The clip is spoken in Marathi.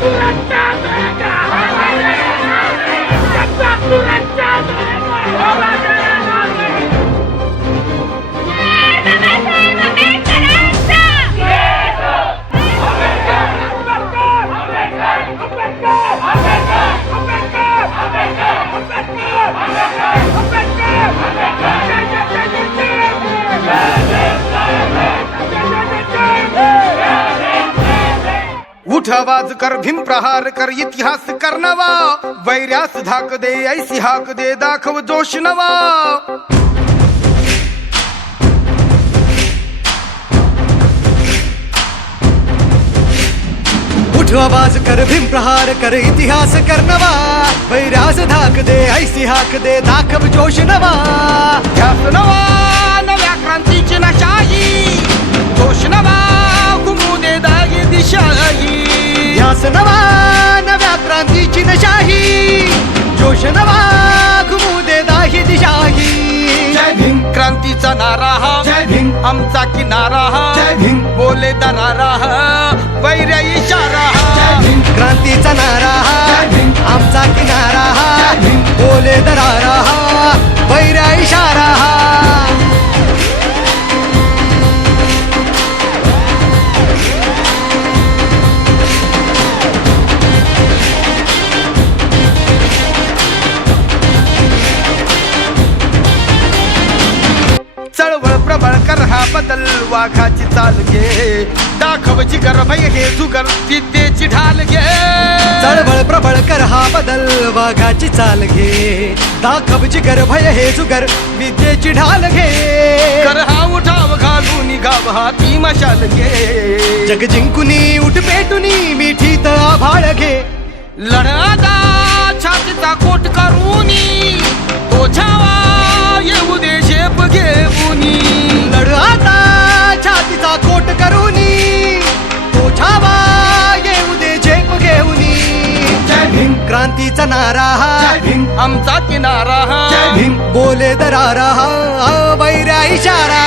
Durante आवाज़ कर, भीम प्रहार कर, इतिहास कर नवा। वैर्यास धाक दे, ऐसी हाक दे, दाखव जोश नवा। आवाज़ कर, भीम प्रहार कर, इतिहास कर नवा। वैरास धाक दे, ऐसी हाक दे, दाखव जोश नवा। नवा। घुमू दे दाही दिशाही जय भीम. क्रांतीचा नारा हा. जय भीम. आमचा किनारा हा. जय भीम. बोले दरारा हा. वैर्य इशारा हा बदल वाघाची चाल घे दाखव जिगर भय घे जुगर विद्येची ढाल घे चळबळ प्रबळ कर हा बदल वाघाची चाल घे दाखव जिगर भय हे जुगर विद्येची ढाल घे कर हा उठाव घालून गाव हा ती मशाल घे जग जिंकुनी उठ पेटुनी मिठीत आभाळ घे. लढादा छातीचा क्रांतीचा नारा हा. आमचा किनारा हा. बोले दरारा हा. वैरा इशारा